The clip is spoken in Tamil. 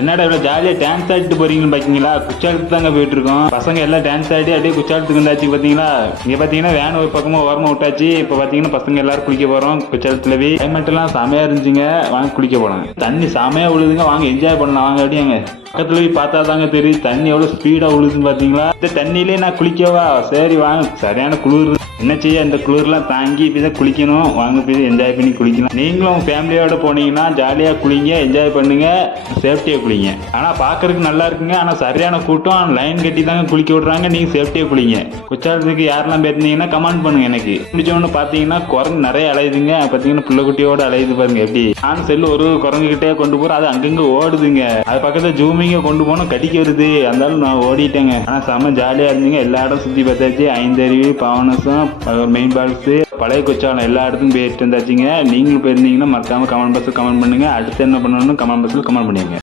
என்னடா இவ்வளோ ஜாலியாக டான்ஸ் ஆடிட்டு போறீங்கன்னு பார்த்தீங்களா? குச்சாலத்துக்கு தாங்க போயிட்டு இருக்கோம். பசங்க எல்லாம் டான்ஸ் ஆடி அப்படியே குச்சாலத்துக்கு வந்தாச்சு. பார்த்தீங்களா? இங்கே பார்த்தீங்கன்னா வேன் ஒரு பக்கமாக ஓரமாக விட்டாச்சு. இப்போ பார்த்தீங்கன்னா பசங்க எல்லாரும் குளிக்க போகிறோம். குச்சாலத்துல போய் கிளைமேட் எல்லாம் செமையா இருந்துச்சுங்க. வாங்க குளிக்க போனாங்க. தண்ணி செமையா விழுதுங்க. வாங்க என்ஜாய் பண்ணலாம். வாங்க அப்படியாங்க பக்கத்துல போய் பார்த்தா தாங்க தெரியும் தண்ணி எவ்வளோ ஸ்பீடாக விழுதுன்னு பார்த்தீங்களா? இந்த தண்ணியிலே நான் குளிக்கவா? சரி வாங்க. சரியான குளிர். என்ன செய்ய இந்த குளிர்லாம் தாங்கி இப்படிதான் குளிக்கணும். வாங்க போய் என்ஜாய் பண்ணி குளிக்கலாம். நீங்களும் உங்க ஃபேமிலியோட போனீங்கன்னா ஜாலியா குளிங்க, என்ஜாய் பண்ணுங்க, சேஃப்டியா குளிங்க. ஆனா பாக்குறதுக்கு நல்லா இருக்குங்க. ஆனா சரியான கூட்டம். லைன் கட்டி தாங்க குளிக்க விடுறாங்க. நீங்க சேஃப்டியா குளிங்க. குச்சாலத்துக்கு யாரெல்லாம் பேருந்தீங்கன்னா கமெண்ட் பண்ணுங்க எனக்கு. முடிச்சவொன்னு பாத்தீங்கன்னா குரங்கு நிறைய அலையுதுங்க. பாத்தீங்கன்னா பிள்ளைக்குட்டியோட அலையுது பாருங்க எப்படி. நான் செல்லு ஒரு குரங்கு கிட்டே கொண்டு போறேன். அது அங்கங்க ஓடுதுங்க. அது பக்கத்துல ஜூமிங்க கொண்டு போனோம் கடிக்க வருது. இருந்தாலும் நான் ஓடிட்டேங்க. ஆனா செம்ம ஜாலியா இருந்தீங்க. எல்லா இடம் சுத்தி பார்த்தாச்சு. ஐந்தருவி, பாவனசம், மெயின் பால்ஸ், பழைய குச்சாலம் எல்லா இடத்துக்கும் போயிட்டு இருந்தாச்சுங்க. நீங்களும் போயிருந்தீங்கன்னா மறக்காம கமெண்ட் பாக்ஸ்ல கமெண்ட் பண்ணுங்க. அடுத்து என்ன பண்ணணும்னு கமெண்ட் பாக்ஸ்ல கமெண்ட் பண்ணுங்க.